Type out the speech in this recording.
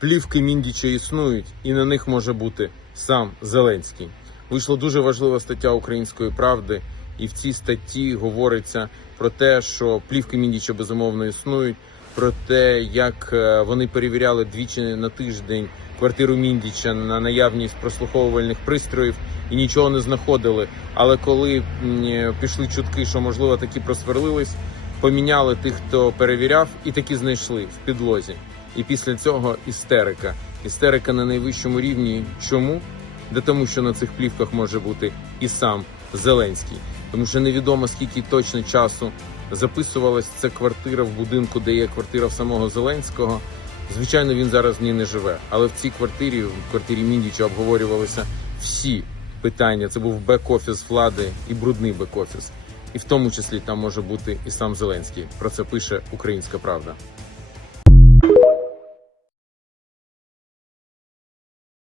плівки Міндіча існують, і на них може бути сам Зеленський. Вийшла дуже важлива стаття Української правди, і в цій статті говориться про те, що плівки Міндіча безумовно існують, про те, як е, вони перевіряли двічі на тиждень квартиру Міндіча на наявність прослуховувальних пристроїв і нічого не знаходили. Але коли е, пішли чутки, що можливо такі просверлились, поміняли тих, хто перевіряв, і таки знайшли в підлозі. І після цього істерика. Істерика на найвищому рівні. Чому? Да тому, що на цих плівках може бути і сам Зеленський, тому що невідомо скільки точно часу записувалась ця квартира в будинку, де є квартира в самого Зеленського. Звичайно, він зараз в ній не живе, але в цій квартирі, в квартирі Міндіча, обговорювалися всі питання. Це був бек-офіс влади і брудний бек-офіс. І в тому числі там може бути і сам Зеленський. Про це пише Українська Правда.